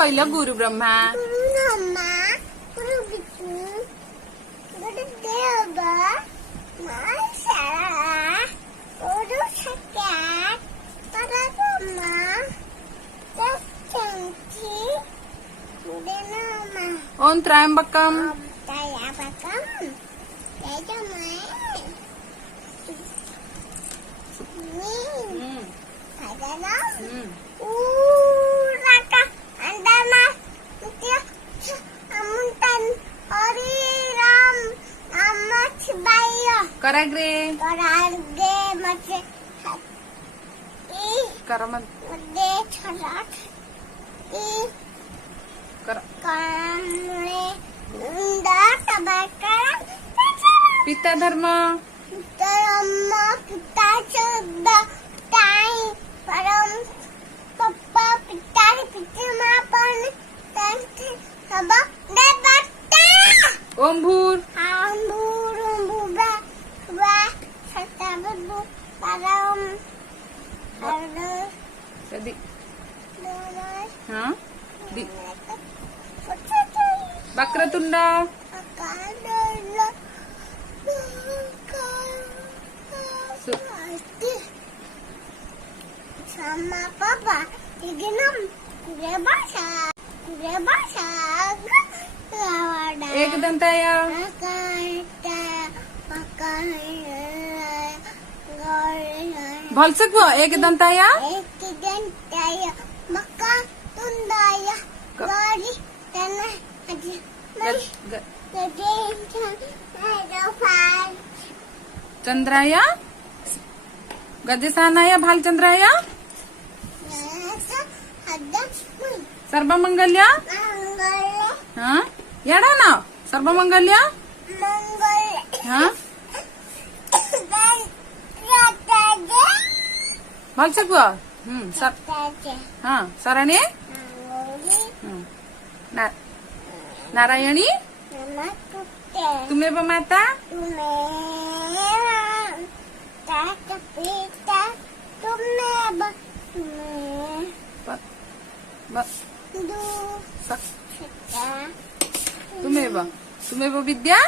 पहिलं गुरु ब्रह्मा, गुरु विष्णू, गुरु देव, शाळा, गुरु सत्या, परब्रह्मा, दक्षिणची, गुरु नामा, ओम त्र्यंबकम, दयाबकम, तेजमय, भजनम, कराग्रे, करागे मचे करमत, मध्ये छरात कर, कामले उंदा तबाकर पिता धर्म, धर्म पिता शब्द ताई परम पप्पा पिता पिता पण त्यांचे सब देवता ओम भूर, कधी हा Vakratunda, sama papa digenam kuda bahasa lawada एकदंताया, भलसे कुह एकदंताया, Ekidentaya maka tundaya gari tanah aja ग- ग- gede fan चंद्राया, गजेसानाया, भालचंद्राया, ada सर्वमंगल्या, manggala हा येडा ना सर्वमंगल्या, manggala हा dan rataja भलसे कुह सर rataja हा सरणे, manggoli ना- नारायणी, nama kutte तुम्हें व माता, तुम्हें ताता पिता तुम्हें ब- ब- दू स- सता तुम्हें व विद्या,